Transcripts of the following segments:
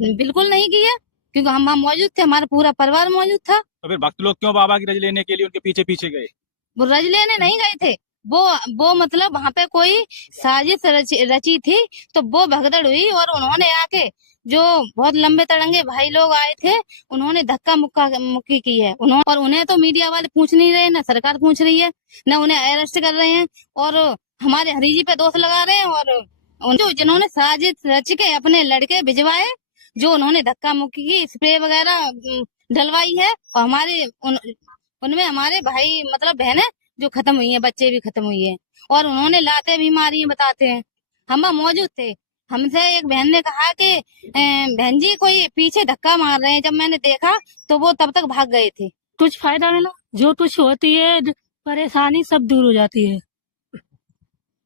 बिल्कुल नहीं की है, क्योंकि हम वहाँ मौजूद थे, हमारा पूरा परिवार मौजूद था। तो फिर भक्त लोग क्यों बाबा की रज लेने के लिए उनके पीछे पीछे गए? वो रज लेने नहीं गए थे। वो वो मतलब वहां पे कोई साजिश रची थी, तो वो भगदड़ हुई और उन्होंने आके, जो बहुत लंबे तड़ंगे भाई लोग आए थे, उन्होंने धक्का मुक्का मुक्की की है। उन्होंने, और उन्हें तो मीडिया वाले पूछ नहीं रहे, ना सरकार पूछ रही है, ना उन्हें अरेस्ट कर रहे हैं, और हमारे हरीजी पे दोष लगा रहे हैं। और जो जिन्होंने साजिश रच के अपने लड़के भिजवाए, जो उन्होंने धक्का मुक्की की, स्प्रे वगैरह डलवाई है, और उनमें हमारे भाई मतलब बहनें जो खत्म हुई हैं, बच्चे भी खत्म हुए हैं, और उन्होंने लाते भी मारी हैं, बताते हैं। हम वहाँ मौजूद थे। हमसे एक बहन ने कहा कि बहन जी कोई पीछे धक्का मार रहे हैं। जब मैंने देखा तो वो तब तक भाग गए थे। कुछ फायदा मिला, जो कुछ होती है परेशानी सब दूर हो जाती है।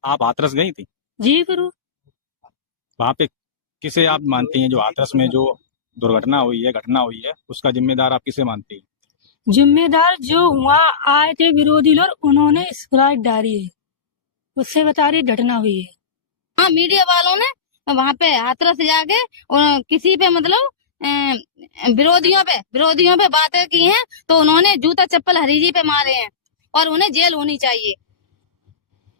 आप हाथरस गई थी? जी करो। वहां पे किसे आप मानती हैं, जो हाथरस में जो दुर्घटना हुई है, घटना हुई है, उसका जिम्मेदार आप किसे मानती हैं? जिम्मेदार जो वहाँ आए थे विरोधी लोग, उन्होंने स्प्राइट डाली है, उससे बता रही घटना हुई है। हाँ, मीडिया वालों ने वहां पे हाथरस जाके किसी पे मतलब विरोधियों पे बातें की हैं, तो उन्होंने जूता चप्पल हरीजी पे मारे हैं, और उन्हें जेल होनी चाहिए।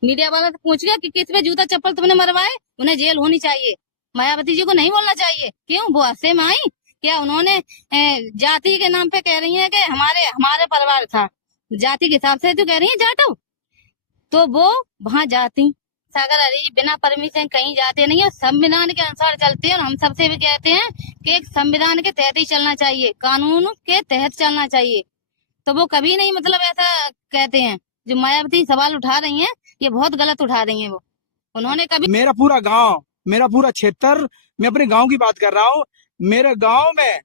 मीडिया वाला से पूछ गया कि किस पे जूता चप्पल तुमने मरवाए, उन्हें जेल होनी चाहिए। मायावती जी को नहीं बोलना चाहिए। क्यों? वो हंसे में आई क्या? उन्होंने जाति के नाम पे कह रही है कि हमारे हमारे परिवार था, जाति के हिसाब से तो कह रही है जाटो, तो वो वहां जाती। सागर हरी जी बिना परमिशन कहीं जाते नहीं है, संविधान के अनुसार चलते हैं। और हम सबसे भी कहते हैं कि एक संविधान के तहत ही चलना चाहिए, कानून के तहत चलना चाहिए। तो वो कभी नहीं मतलब ऐसा कहते हैं। जो मायावती सवाल उठा रही हैं, ये बहुत गलत उठा रही हैं। वो उन्होंने कभी, मेरा पूरा गांव, मेरा पूरा क्षेत्र, मैं अपने गांव की बात कर रहा हूँ। मेरे गांव में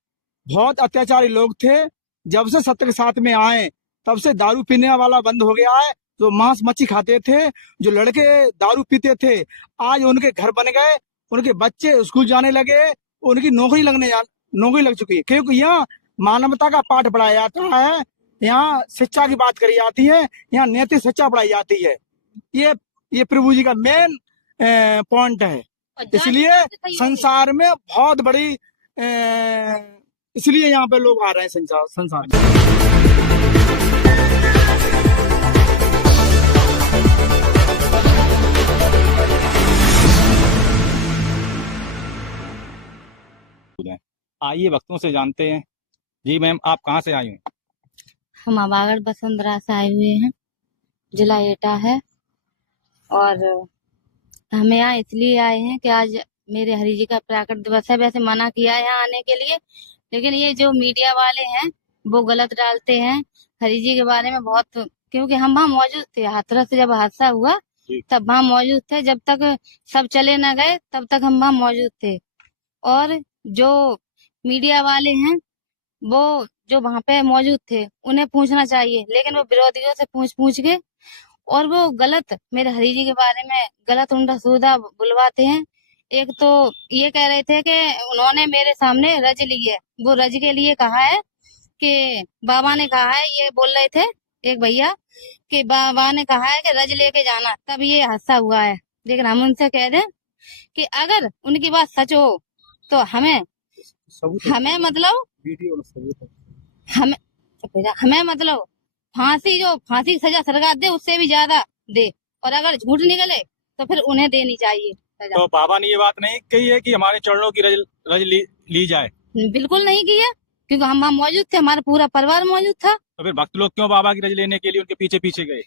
बहुत अत्याचारी लोग थे। जब से सत्तर के साथ में आए, तब से दारू पीने वाला बंद हो गया है। जो मांस मच्छी खाते थे, जो लड़के दारू पीते थे, आज उनके घर बन गए, उनके बच्चे स्कूल जाने लगे, उनकी नौकरी लग चुकी है। क्योंकि यहाँ मानवता का पाठ पढ़ाया जाता है, यहाँ शिक्षा की बात करी जाती है, यहाँ नैतिक शिक्षा पढ़ाई जाती है। ये प्रभु जी का मेन पॉइंट है। इसलिए संसार में बहुत बड़ी इसलिए यहाँ पे लोग आ रहे हैं संसार में। आइए भक्तों से जानते हैं। जी मैम, आप कहाँ से आई हैं? हम आवागढ़ बसंतरा से आए हुए हैं, जिला एटा है। और हम यहाँ इसलिए आए हैं कि आज मेरे हरि जी का प्राकट दिवस है। वैसे मना किया है यहाँ आने के लिए, लेकिन ये जो मीडिया वाले हैं वो गलत डालते हैं हरि जी के बारे में बहुत। क्योंकि हम वहाँ मौजूद थे, हाथरस से जब हादसा हुआ तब वहाँ मौजूद थे। जब तक सब चले न गए तब तक हम वहाँ मौजूद थे। और जो मीडिया वाले हैं वो जो वहां पे मौजूद थे उन्हें पूछना चाहिए, लेकिन वो विरोधियों से पूछ पूछ के, और वो गलत मेरे हरि जी के बारे में गलत उल्टा सीधा बुलवाते हैं। एक तो ये कह रहे थे कि उन्होंने मेरे सामने रज ली है। वो रज के लिए कहा है कि बाबा ने कहा है, ये बोल रहे थे एक भैया कि बाबा ने कहा है कि रज लेके जाना, तब ये हादसा हुआ है। लेकिन हम उनसे कह दें कि अगर उनकी बात सच हो तो हमें मतलब हमें मतलब फांसी सजा सरकार दे, उससे भी ज्यादा दे। और अगर झूठ निकले तो फिर उन्हें देनी चाहिए सजा। तो बाबा ने ये बात नहीं कही है कि हमारे चरणों की रज ली जाए? बिल्कुल नहीं की है, क्योंकि हम वहाँ मौजूद थे, हमारा पूरा परिवार मौजूद था। तो फिर भक्त लोग क्यों बाबा की रज लेने के लिए उनके पीछे पीछे गए?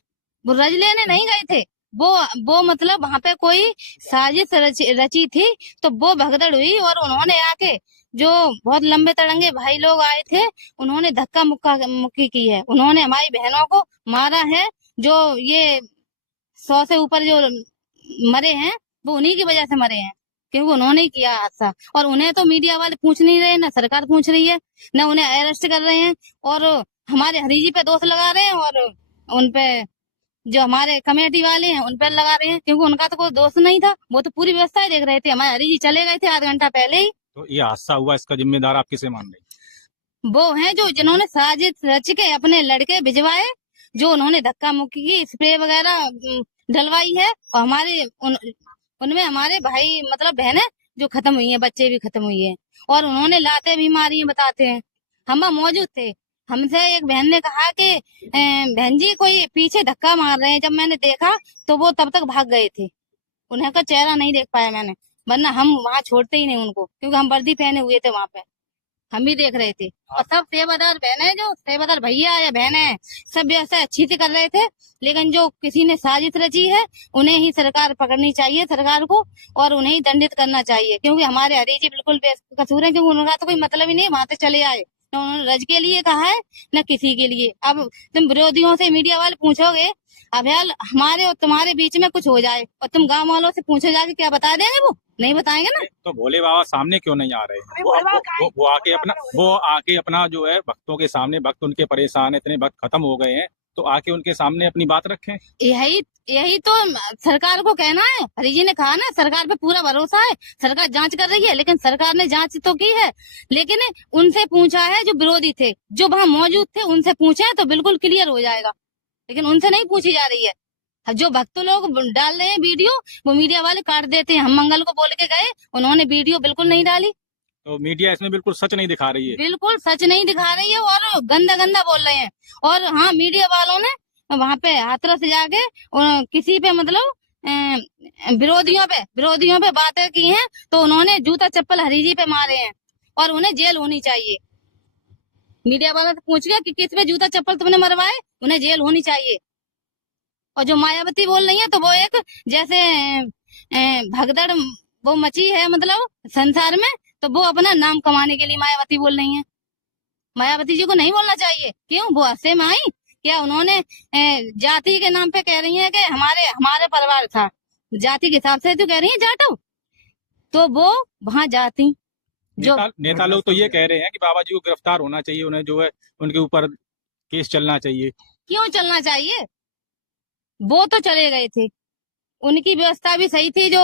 वो रज लेने नहीं गए थे। वो मतलब वहां पे कोई साजिश रची थी, तो वो भगदड़ हुई और उन्होंने आके, जो बहुत लंबे तड़ंगे भाई लोग आए थे, उन्होंने धक्का मुक्की की है। उन्होंने हमारी बहनों को मारा है। जो ये 100 से ऊपर जो मरे हैं वो उन्हीं की वजह से मरे हैं, क्योंकि उन्होंने ही किया हादसा। और उन्हें तो मीडिया वाले पूछ नहीं रहे, ना सरकार पूछ रही है, ना उन्हें अरेस्ट कर रहे हैं, और हमारे हरीजी पे दोष लगा रहे हैं, और उनपे जो हमारे कमेटी वाले हैं उन पर लगा रहे हैं, क्योंकि उनका तो कोई दोष नहीं था। वो तो पूरी व्यवस्था ही देख रहे थे। हमारे हरी जी चले गए थे आधा घंटा पहले ही। तो ये हादसा हुआ, इसका जिम्मेदार आप किसे मान रहे? वो हैं जो जिन्होंने साजिश रच के अपने लड़के भिजवाए, जो उन्होंने धक्का मुक्की की, स्प्रे वगैरह डलवाई है, और उनमें हमारे भाई मतलब बहनें जो खत्म हुई है, बच्चे भी खत्म हुए हैं, और उन्होंने लाते भी मारी हैं, बताते हैं। हम वहाँ मौजूद थे। हमसे एक बहन ने कहा कि बहन जी कोई पीछे धक्का मार रहे हैं। जब मैंने देखा तो वो तब तक भाग गए थे। उन्हें का चेहरा नहीं देख पाया मैंने, वरना हम वहाँ छोड़ते ही नहीं उनको, क्योंकि हम वर्दी पहने हुए थे वहां पे, हम भी देख रहे थे। और सब सेवादार बहन है, जो सेवादार भैया या बहन है, सब व्यवस्था अच्छी से कर रहे थे। लेकिन जो किसी ने साजिश रची है, उन्हें ही सरकार पकड़नी चाहिए, सरकार को, और उन्हें ही दंडित करना चाहिए। क्योंकि हमारे हरी जी बिल्कुल बेकसूर है, क्योंकि उनका तो कोई मतलब ही नहीं वहां से चले आए। न उन्होंने रज के लिए कहा है, न किसी के लिए। अब तुम विरोधियों से, मीडिया वाले पूछोगे, अब यार हमारे और तुम्हारे बीच में कुछ हो जाए और तुम गांव वालों से पूछो जाके, क्या बता देंगे? वो नहीं बताएंगे ना। तो भोले बाबा सामने क्यों नहीं आ रहे हैं? वो आके अपना जो है भक्तों के सामने, भक्त उनके परेशान है, इतने भक्त खत्म हो गए हैं, तो आके उनके सामने अपनी बात रखें। यही यही तो सरकार को कहना है। हरि जी ने कहा ना, सरकार पे पूरा भरोसा है, सरकार जांच कर रही है। लेकिन सरकार ने जांच तो की है, लेकिन उनसे पूछा है जो विरोधी थे, जो वहां मौजूद थे, उनसे पूछे तो बिल्कुल क्लियर हो जाएगा। लेकिन उनसे नहीं पूछी जा रही है। अब जो भक्त लोग डाल रहे हैं वीडियो, वो मीडिया वाले काट देते हैं। हम मंगल को बोल के गए, उन्होंने वीडियो बिल्कुल नहीं डाली। तो मीडिया इसमें बिल्कुल सच नहीं दिखा रही है, बिल्कुल सच नहीं दिखा रही है, और गंदा गंदा बोल रहे हैं। और हाँ, मीडिया वालों ने वहां पे हाथरस जाके किसी पे मतलब विरोधियों पे बातें की हैं, तो उन्होंने जूता चप्पल हरी जी पे मारे हैं, और उन्हें जेल होनी चाहिए। मीडिया वाला से पूछ गया कि किस पे जूता चप्पल तुमने मरवाए, उन्हें जेल होनी चाहिए। और जो मायावती बोल रही है, तो वो एक जैसे भगदड़ वो मची है मतलब संसार में, तो वो अपना नाम कमाने के लिए मायावती बोल रही है। मायावती जी को नहीं बोलना चाहिए। क्यों? वो हंसे में आई क्या? उन्होंने जाति के नाम पे कह रही है कि हमारे परिवार था, जाति के हिसाब से तो कह रही है जाटो, तो वो वहां जाति जो नेता लोग तो ये कह रहे हैं कि बाबा जी को गिरफ्तार होना चाहिए, उन्हें जो है उनके ऊपर केस चलना चाहिए। क्यों चलना चाहिए? वो तो चले गए थे, उनकी व्यवस्था भी सही थी, जो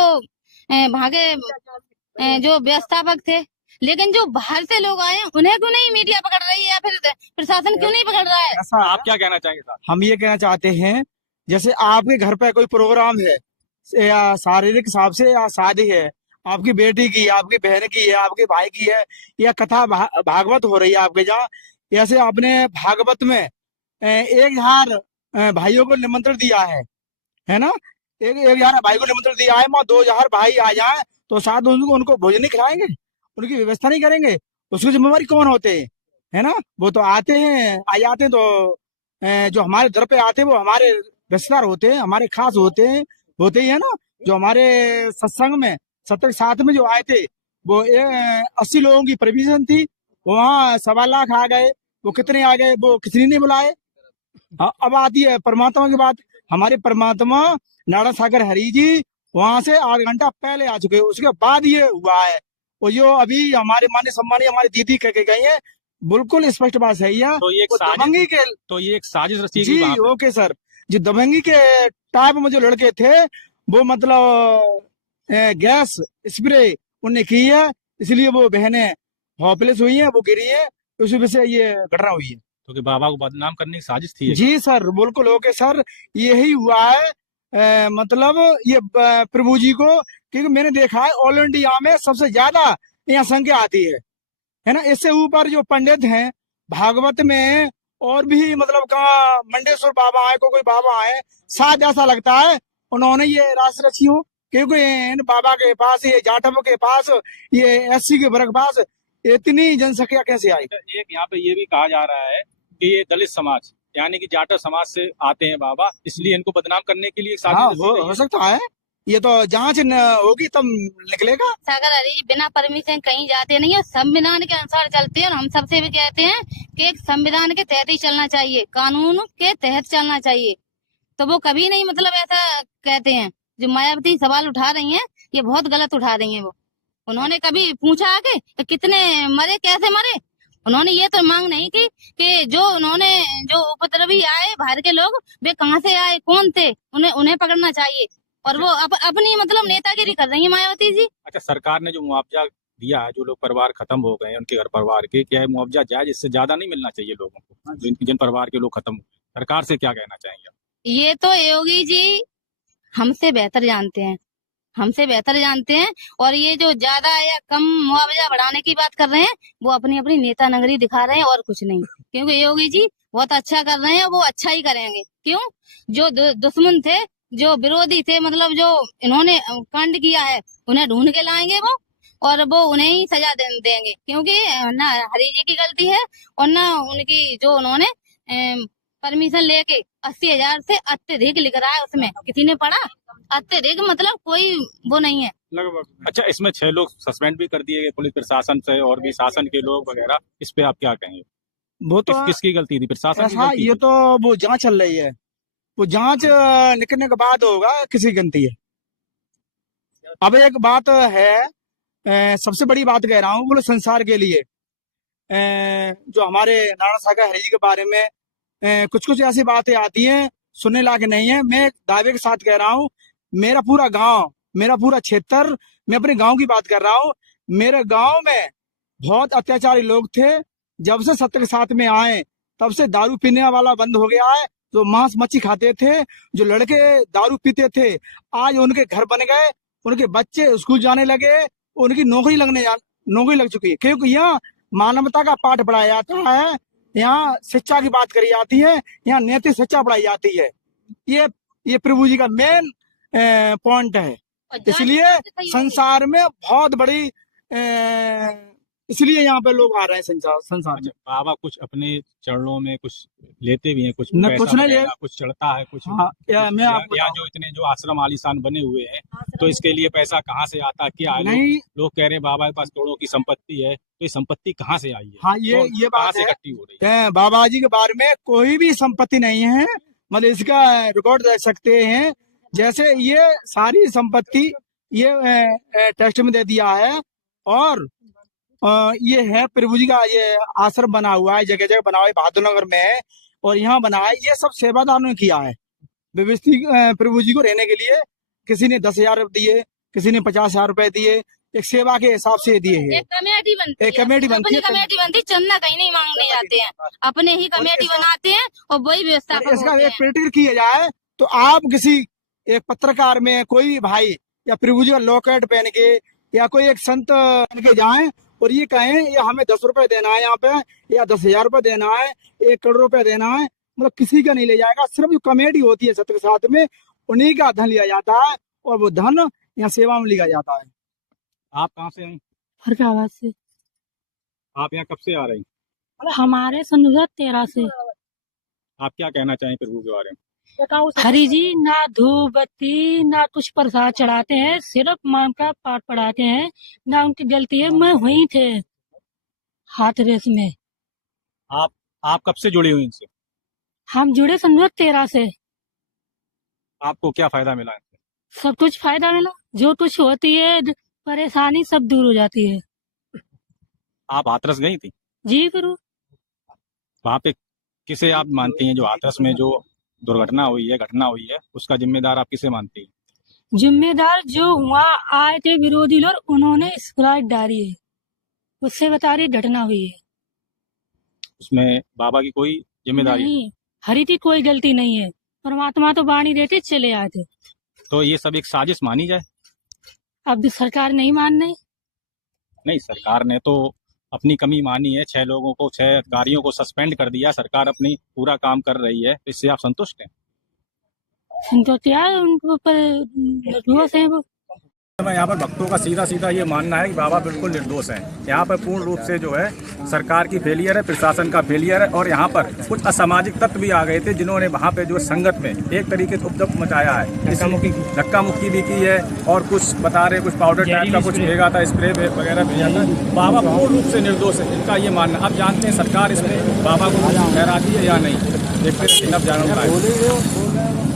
वहां के जो व्यवस्थापक थे। लेकिन जो बाहर से लोग आए हैं, उन्हें क्यों नहीं मीडिया पकड़ रही है, या फिर प्रशासन क्यों नहीं पकड़ रहा है? ऐसा आप क्या कहना चाहेंगे साहब? हम ये कहना चाहते हैं, जैसे आपके घर पे कोई प्रोग्राम है, या शारीरिक हिसाब से या शादी है, आपकी बेटी की, आपकी बहन की है, आपके भाई की है, या कथा भागवत हो रही है आपके जहाँ, ऐसे आपने भागवत में 1000 भाइयों को निमंत्रण दिया है ना? 1000 भाई को निमंत्रण दिया है, वहाँ 2000 भाई आ जाए तो साथ उनको भोजन नहीं खिलाएंगे, उनकी व्यवस्था नहीं करेंगे? उसकी जिम्मेवारी कौन होते हैं? है ना? वो तो आते हैं, आ जाते हैं, तो जो हमारे दर पे आते हैं वो हमारे रिश्तेदार होते हैं, हमारे खास होते ही है ना। जो हमारे सत्संग साथ में जो आए थे, वो 80 लोगों की परमिशन थी, वहाँ 1.25 लाख आ गए। वो कितने आ गए, वो किसी ने नहीं बुलाए। अब आती है परमात्मा की बात। हमारे परमात्मा नारायण सागर हरि जी वहां से 8 घंटा पहले आ चुके हैं, उसके बाद ये हुआ है। और जो अभी हमारे मान्य सम्मानीय हमारी दीदी कह के गई है, बिल्कुल स्पष्ट बात सही है। तो ये एक साजिश रची जी, गई वहाँ पे। Okay sir. जो दबंगी के टाइम में जो लड़के थे, वो मतलब गैस स्प्रे उनने की है, इसलिए वो बहनें हॉपलेस हुई हैं, वो गिरी है, उस वजह से ये घटना हुई है। तो कि बाबा को बदनाम करने की साजिश थी ये? जी सर, बिल्कुल ओके सर, यही हुआ है। मतलब ये प्रभु जी को, क्योंकि मैंने देखा है ऑल इंडिया में सबसे ज्यादा यहाँ संख्या आती है ना? इससे ऊपर जो पंडित हैं भागवत में, और भी मतलब कहाँ मंडेश्वर बाबा आए, कोई बाबा आए, शायद ऐसा लगता है उन्होंने ये रास रची हो, क्योंकि इन बाबा के पास, ये जाटव के पास, ये SC के वर्ग पास इतनी जनसंख्या कैसे आई? एक यहाँ पे ये भी कहा जा रहा है कि ये दलित समाज यानी कि जाटव समाज से आते हैं बाबा, इसलिए इनको बदनाम करने के लिए एक साजिश हाँ, रची गई हो है। सकता है, ये तो जांच होगी तब निकलेगा। सागर हरी जी बिना परमिशन कहीं जाते नहीं है, संविधान के अनुसार चलते हैं। और हम सबसे भी कहते हैं कि एक संविधान के तहत ही चलना चाहिए, कानून के तहत चलना चाहिए। तो वो कभी नहीं मतलब ऐसा कहते हैं। जो मायावती सवाल उठा रही हैं, ये बहुत गलत उठा रही हैं। वो उन्होंने कभी पूछा आके तो कितने मरे, कैसे मरे? उन्होंने ये तो मांग नहीं की कि जो उपद्रवी आए बाहर के लोग, वे कहाँ से आए, कौन थे, उन्हें पकड़ना चाहिए। और वो अपनी मतलब नेतागिरी कर रही है मायावती जी। अच्छा, सरकार ने जो मुआवजा दिया है, जो लोग परिवार खत्म हो गए हैं उनके घर परिवार के, क्या है मुआवजा जायज? इससे ज्यादा नहीं मिलना चाहिए लोगों को, जिन परिवार के लोग खत्म हुए? सरकार से क्या कहना चाहेंगे? ये तो योगी जी हमसे बेहतर जानते हैं। हमसे बेहतर जानते हैं। और ये जो ज्यादा या कम मुआवजा बढ़ाने की बात कर रहे हैं, वो अपनी अपनी नेता नगरी दिखा रहे हैं और कुछ नहीं। क्योंकि योगी जी बहुत अच्छा कर रहे हैं, वो अच्छा ही करेंगे। क्यों? जो दुश्मन थे, जो विरोधी थे, मतलब जो इन्होंने कांड किया है, उन्हें ढूंढ के लाएंगे वो, और वो उन्हें ही सजा देंगे। क्योंकि ना हरी जी की गलती है और ना उनकी, जो उन्होंने परमिशन लेके 80,000 से अत्यधिक लिख रहा है, उसमें किसी ने पढ़ा? अत्यधिक मतलब कोई वो नहीं है लगभग। अच्छा, इसमें 6 लोग सस्पेंड भी कर दिए गए पुलिस प्रशासन से, और भी शासन के लोग वगैरह। इस पे आप क्या कहेंगे? वो तो किसकी गलती थी? प्रशासन की ऐसा, गलती ये थी? तो वो जांच चल रही है, वो जांच निकलने के बाद होगा किसी गलती है। अब एक बात है, सबसे बड़ी बात कह रहा हूँ बोलो संसार के लिए, जो हमारे नारायण सागर हरि जी के बारे में कुछ कुछ ऐसी बातें आती हैं सुनने लायक नहीं है। मैं दावे के साथ कह रहा हूँ, मेरा पूरा गांव, मेरा पूरा क्षेत्र, मैं अपने गांव की बात कर रहा हूँ। मेरे गांव में बहुत अत्याचारी लोग थे। जब से सत्य के साथ में आए, तब से दारू पीने वाला बंद हो गया है। जो मांस मच्छी खाते थे, जो लड़के दारू पीते थे, आज उनके घर बन गए, उनके बच्चे स्कूल जाने लगे, उनकी नौकरी लग चुकी है। क्योंकि यहाँ मानवता का पाठ पढ़ाया जाता है, यहाँ शिक्षा की बात करी जाती है, यहाँ नैतिक शिक्षा पढ़ाई जाती है। ये प्रभु जी का मेन पॉइंट है। इसलिए संसार में बहुत बड़ी इसलिए यहाँ पे लोग आ रहे हैं संसार में। बाबा कुछ अपने चरणों में कुछ लेते भी हैं, कुछ न पैसा कुछ नहीं वगैरह, कुछ चढ़ता है, कुछ हाँ, मैं आपको या जो इतने जो आश्रम आलीशान बने हुए हैं, तो इसके लिए पैसा कहाँ से आता, क्या है? नहीं, लोग कह रहे हैं बाबा के पास करोड़ों की संपत्ति है, तो ये संपत्ति कहाँ से आई है? हाँ, ये कहाँ बात से है। इकट्ठी हो रही है? बाबा जी के बारे में कोई भी संपत्ति नहीं है, मतलब इसका रिकॉर्ड देख सकते हैं। जैसे ये सारी संपत्ति ये टेस्ट में दे दिया है, और ये है प्रभु जी का ये आश्रम बना हुआ है, जगह जगह बना हुआ है, बहादुर नगर में है और यहाँ बना है। ये सब सेवादारों ने किया है व्यवस्थित प्रभु जी को रहने के लिए। किसी ने 10,000 दिए, किसी ने 50,000 रुपए दिए, एक सेवा के हिसाब से दिए हैं। एक कमेटी बनती है, कमेटी कमेटी बनती, चंदा कहीं नहीं मांगने जाते हैं, अपने ही कमेटी बनाते हैं और वही व्यवस्था इसका एक प्रेटिक किया जाए तो आप किसी एक पत्रकार में कोई भाई या प्रभु जी का लॉकेट पहन के या कोई एक संत बन के जाए और ये कहें ये हमें 10 रुपए देना है यहाँ पे, या 10,000 रुपए देना है, 1 करोड़ रुपए देना है, मतलब किसी का नहीं ले जाएगा। सिर्फ जो कमेटी होती है सत्य के साथ में, उन्हीं का धन लिया जाता है और वो धन यहाँ सेवा में लिया जाता है। आप कहाँ से हैं? फरकाबाद से। आप यहाँ कब से आ रहे हैं? हमारे 2013 से। आप क्या कहना चाहें प्रभु के बारे में? हरि जी ना धूप बत्ती ना कुछ प्रसाद चढ़ाते हैं, सिर्फ मां का पाठ पढ़ाते हैं। ना उनकी गलती है, मैं वहीं थे हाथ रेस में। आप कब से जुड़ी हुई इनसे? हम जुड़े 2013 से। आपको क्या फायदा मिला इनसे? सब कुछ फायदा मिला, जो कुछ होती है परेशानी सब दूर हो जाती है। आप हाथरस गई थी? जी गुरु। वहाँ पे किसे आप मानती हैं, जो हाथरस में जो दुर्घटना हुई है, घटना हुई है, उसका जिम्मेदार आप किसे मानती हैं? जिम्मेदार जो वहाँ आए थे विरोधी लोग, उन्होंने स्प्राइट डाली है, उससे बता रही घटना हुई है। उसमें बाबा की कोई जिम्मेदारी नहीं, हरि की कोई गलती नहीं है। परमात्मा तो वाणी देते चले आए थे। तो ये सब एक साजिश मानी जाए? अब सरकार नहीं मान रही। नहीं, सरकार ने तो अपनी कमी मानी है, 6 लोगों को, 6 अधिकारियों को सस्पेंड कर दिया। सरकार अपनी पूरा काम कर रही है, इससे आप संतुष्ट हैं? संतोष यार, उनको पर निर्दोष है वो। यहाँ पर भक्तों का सीधा सीधा ये मानना है कि बाबा बिल्कुल निर्दोष हैं। यहाँ पर पूर्ण रूप से जो है सरकार की फेलियर है, प्रशासन का फेलियर है, और यहाँ पर कुछ असामाजिक तत्व भी आ गए थे जिन्होंने वहाँ पे जो संगत में एक तरीके से उपद्रव मचाया है, धक्का मुक्की भी की है, और कुछ बता रहे कुछ पाउडर टाइप का कुछ भेजा था, स्प्रे वगैरह भेजा था। बाबा पूर्ण रूप से निर्दोष है, इनका ये मानना। अब जानते हैं सरकार इसमें बाबा को ठहराती है या नहीं, देखते हैं। अब जानना